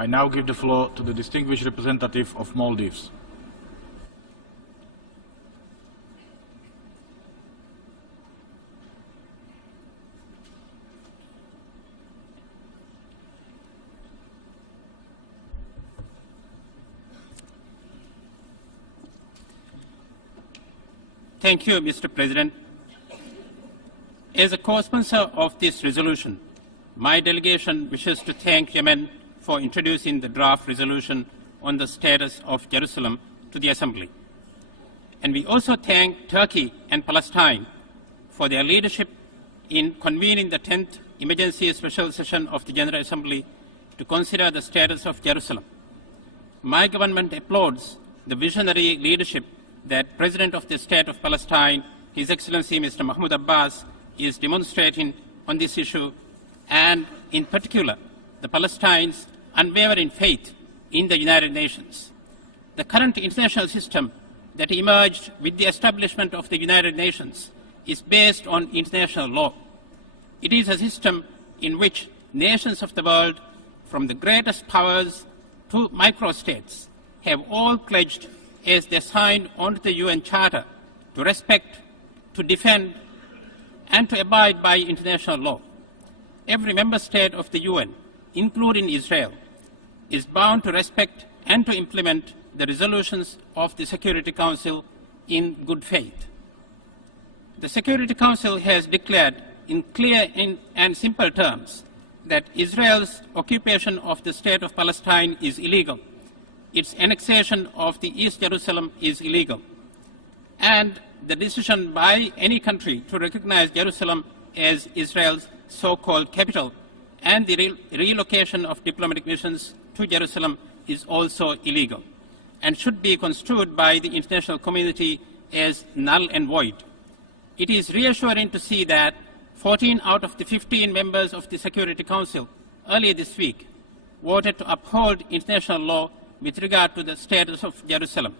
I now give the floor to the distinguished representative of Maldives. Thank you, Mr. President. As a co-sponsor of this resolution, my delegation wishes to thank Yemen for introducing the draft resolution on the status of Jerusalem to the Assembly. And we also thank Turkey and Palestine for their leadership in convening the 10th Emergency Special Session of the General Assembly to consider the status of Jerusalem. My government applauds the visionary leadership that President of the State of Palestine, His Excellency Mr. Mahmoud Abbas, is demonstrating on this issue, and in particular, the Palestinians' unwavering faith in the United Nations. The current international system that emerged with the establishment of the United Nations is based on international law. It is a system in which nations of the world, from the greatest powers to microstates, have all pledged as they signed onto the UN Charter to respect, to defend, and to abide by international law. Every member state of the UN, including Israel, is bound to respect and to implement the resolutions of the Security Council in good faith. The Security Council has declared in clear and simple terms that Israel's occupation of the State of Palestine is illegal. Its annexation of the East Jerusalem is illegal. And the decision by any country to recognize Jerusalem as Israel's so-called capital and the relocation of diplomatic missions to Jerusalem is also illegal and should be construed by the international community as null and void. It is reassuring to see that 14 out of the 15 members of the Security Council earlier this week voted to uphold international law with regard to the status of Jerusalem.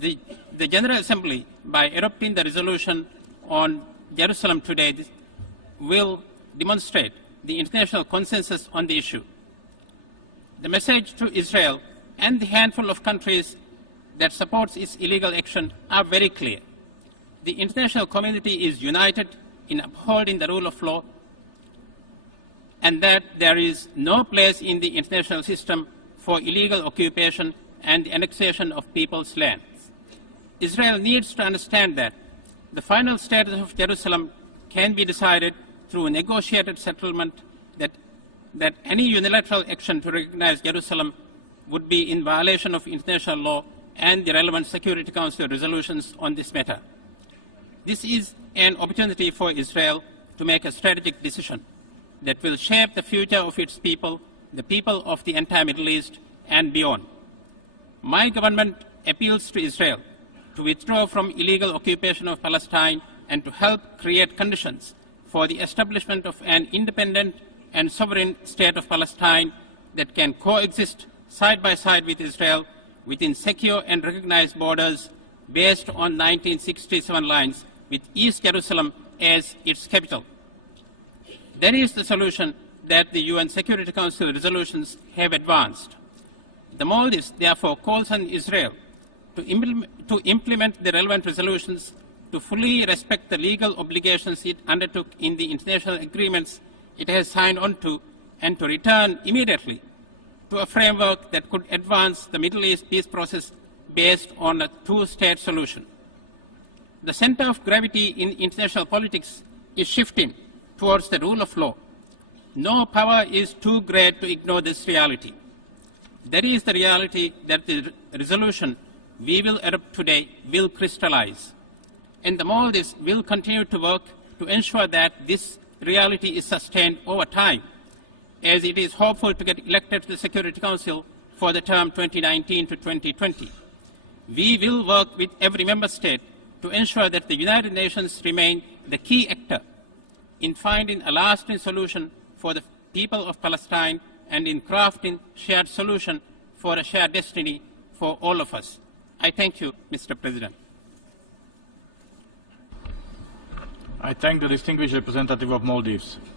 The General Assembly, by adopting the resolution on Jerusalem today, will demonstrate the international consensus on the issue. The message to Israel and the handful of countries that supports its illegal action are very clear. The international community is united in upholding the rule of law, and that there is no place in the international system for illegal occupation and the annexation of people's lands. Israel needs to understand that the final status of Jerusalem can be decided through a negotiated settlement, that any unilateral action to recognize Jerusalem would be in violation of international law and the relevant Security Council resolutions on this matter. This is an opportunity for Israel to make a strategic decision that will shape the future of its people, the people of the entire Middle East and beyond. My government appeals to Israel to withdraw from illegal occupation of Palestine and to help create conditions for the establishment of an independent and sovereign state of Palestine that can coexist side by side with Israel within secure and recognized borders based on 1967 lines, with East Jerusalem as its capital. That is the solution that the UN Security Council resolutions have advanced. The Maldives therefore calls on Israel to implement the relevant resolutions, to fully respect the legal obligations it undertook in the international agreements it has signed on to, and to return immediately to a framework that could advance the Middle East peace process based on a two-state solution. The center of gravity in international politics is shifting towards the rule of law. No power is too great to ignore this reality. That is the reality that the resolution we will adopt today will crystallize. And the Maldives will continue to work to ensure that this reality is sustained over time, as it is hopeful to get elected to the Security Council for the term 2019 to 2020. We will work with every member state to ensure that the United Nations remain the key actor in finding a lasting solution for the people of Palestine and in crafting shared solution for a shared destiny for all of us. I thank you, Mr. President. I thank the distinguished representative of Maldives.